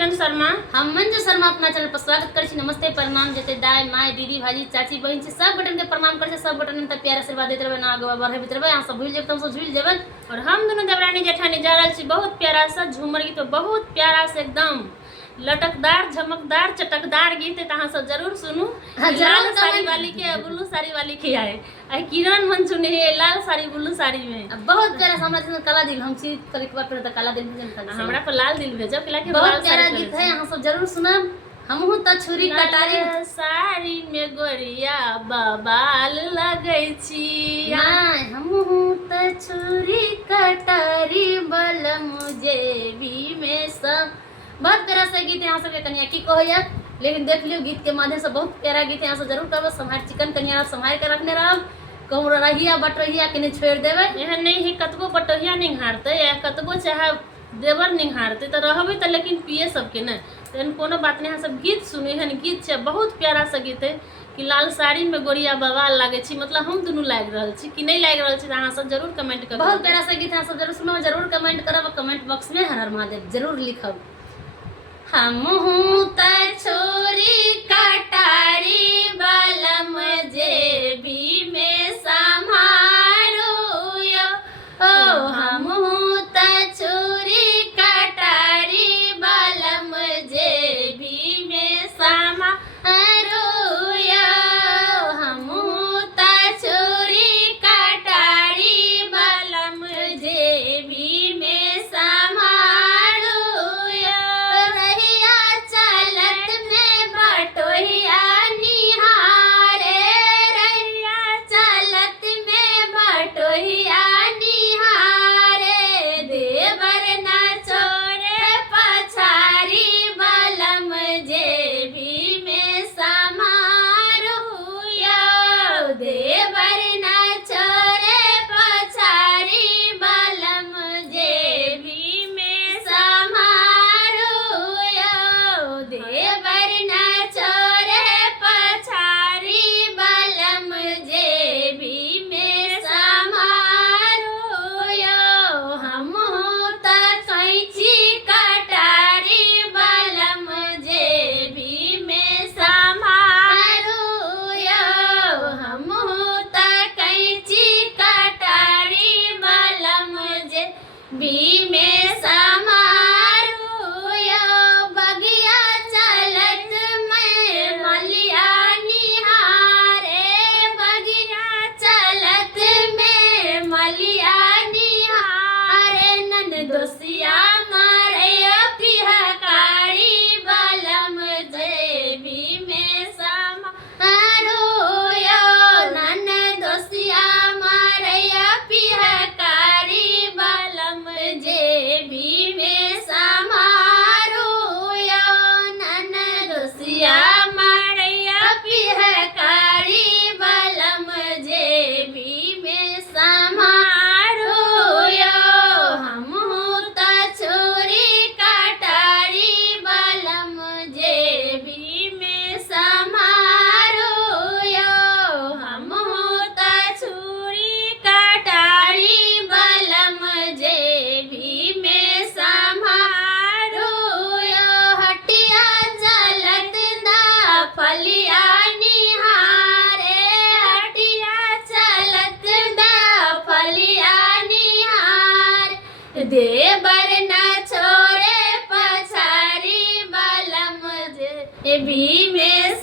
किरण शर्मा। हम मंजू शर्मा अपना चैनल पर स्वागत कर छी। नमस्ते प्रणाम जते दाई माय दीदी भाजी चाची बहन छी सब बटन के प्रणाम कर छी। सब बटन त प्यार आशीर्वाद देत रहबे ना आगे बढ़े रहबे। यहां सब भूल जेब तुम सब झूल जेबे। और हम दोनों देवरानी जेठानी जा रहल छी बहुत प्यारा सा झूमर गीत, बहुत प्यारा से एकदम लटकदार झमकदार चटकदार गीत है, अहाँ सब जरूर सुनू। लाल साड़ी वाली के ब्लू साड़ी वाली के आए आई किरण मंजू ने लाल साड़ी ब्लू साड़ी में बहुत प्यारा हमरा काला दिल हम छी करिकवा पर त काला दिल हमरा पर लाल दिल भेजो के लाके बहुत प्यारा गीत है, अहाँ सब जरूर सुनब। हमहू त छुरी कटारी साड़ी में गोरिया बबाल लगै छी। नहीं हमहू त छुरी कटारी बल मुझे भी में सब। बहुत प्यारा सा गीत यहाँ सबके कन्या की कहैया, लेकिन देख लियो गीत के माध्यम से बहुत प्यारा गीत यहाँ से जरूर करब। संभार चिकन कन्या संभाल के रखने रहब, कहूँ रहिया बटोहिया के नहीं छोड़ देवे। एहन नहीं है कतबो बटोहिया निहारते या कतबो चाहे देवर निहारते तो रहबे तो, लेकिन पिए सबके न तो कोनो बात नहीं। सब गीत सुनू, एहन गीत है बहुत प्यारा सा गीत है कि लाल साड़ी में गोरिया बवाल लागे छी। मतलब हम दोनों लाग रहल छी कि नहीं लाग रहल छी, अहाँ सब जरूर कमेंट करब। बहुत प्यारा सा गीत है, सब जरूर सुनो, जरूर कमेंट करब। कमेंट बॉक्स में हर हर महादेव जरूर लिखब। हमहू त छोरी कटारी बलम जेबी में समारो यो। ओ हमहू त छोरी कटारी बलम जेबी में समारो यो। हमहू त छोरी कटारी बलम जेबी में समारो यो। रहिया चलत में बटोहिया निहारे, रहिया चलत में बटोहिया निहारे। देवर न छोड़े पछारी बलम जेबी में समारो यो। देवर न छोड़े पछारी बलम जेबी में समारो यो। देवर न छोड़े पछारी बलम जेबी में समारो यो। हमहू त कैंची कटारी बलम जेबी में समारो यो। हमहू त कैंची कटारी बलम जेबी में समारो यो। बगिया चलत में मलिया निहारे, बगिया चलत में मलिया निहारे। नन दोसिया मारे पिहकारी बलम जेबी में समारो यो। नन दोसिया मारे पिहकारी बलम जेबी में समारो यो। नन दोसिया मारे पिहकारी बलम जेबी में समारो यो। हमहू त छोरी कटारी बलम जेबी में समारो यो। हमहू त छुरी कटारी बलम जेबी में समारो यो। हटिया चलत दा फलिया निहारे, हटिया चलत दा फलिया निहार। देवर न छोड़े पछारी बलम जेबी में